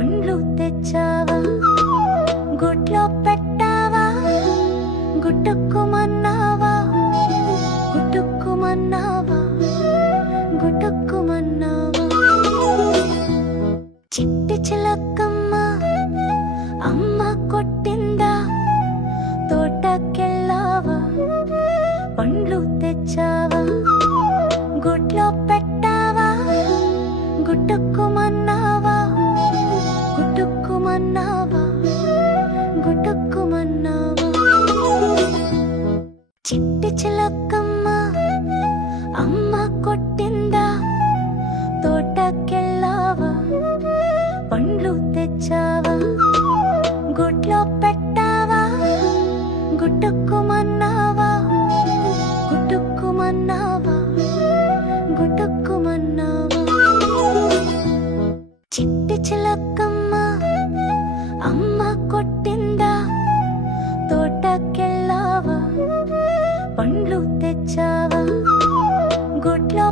పండ్లు తెచ్చావా, గుడ్లో పెట్టావా, గుట్టుక్కుమన్నావా, గుట్టుక్కుమన్నావా, గుట్టుక్కుమన్నావా. చిట్టి చిలకమ్మ అమ్మ కొట్టిందా, తోటకెళ్ళావా, పండ్లు తెచ్చావా, గుడ్లో పెట్టావా, గుట్టుక్కుమన్నావా, గుట్టుక్కుమన్నావా, గుట్టుక్కుమన్నావా. చిట్టి చిలకమ్మ అమ్మ కొట్టిందా, తోటకెళ్ళావా, పండ్లు తెచ్చావా, గుడ్లో పెట్టావా, గుట్టుక్కుమన్నావా, గుట్టుక్కుమన్నావా, గుట్టుక్కుమన్నావా. చిట్టి చిలకమ్మ అమ్మ కొట్టిందా, తోటకెళ్ళావా, పండ్లు తెచ్చావా, గుడ్లో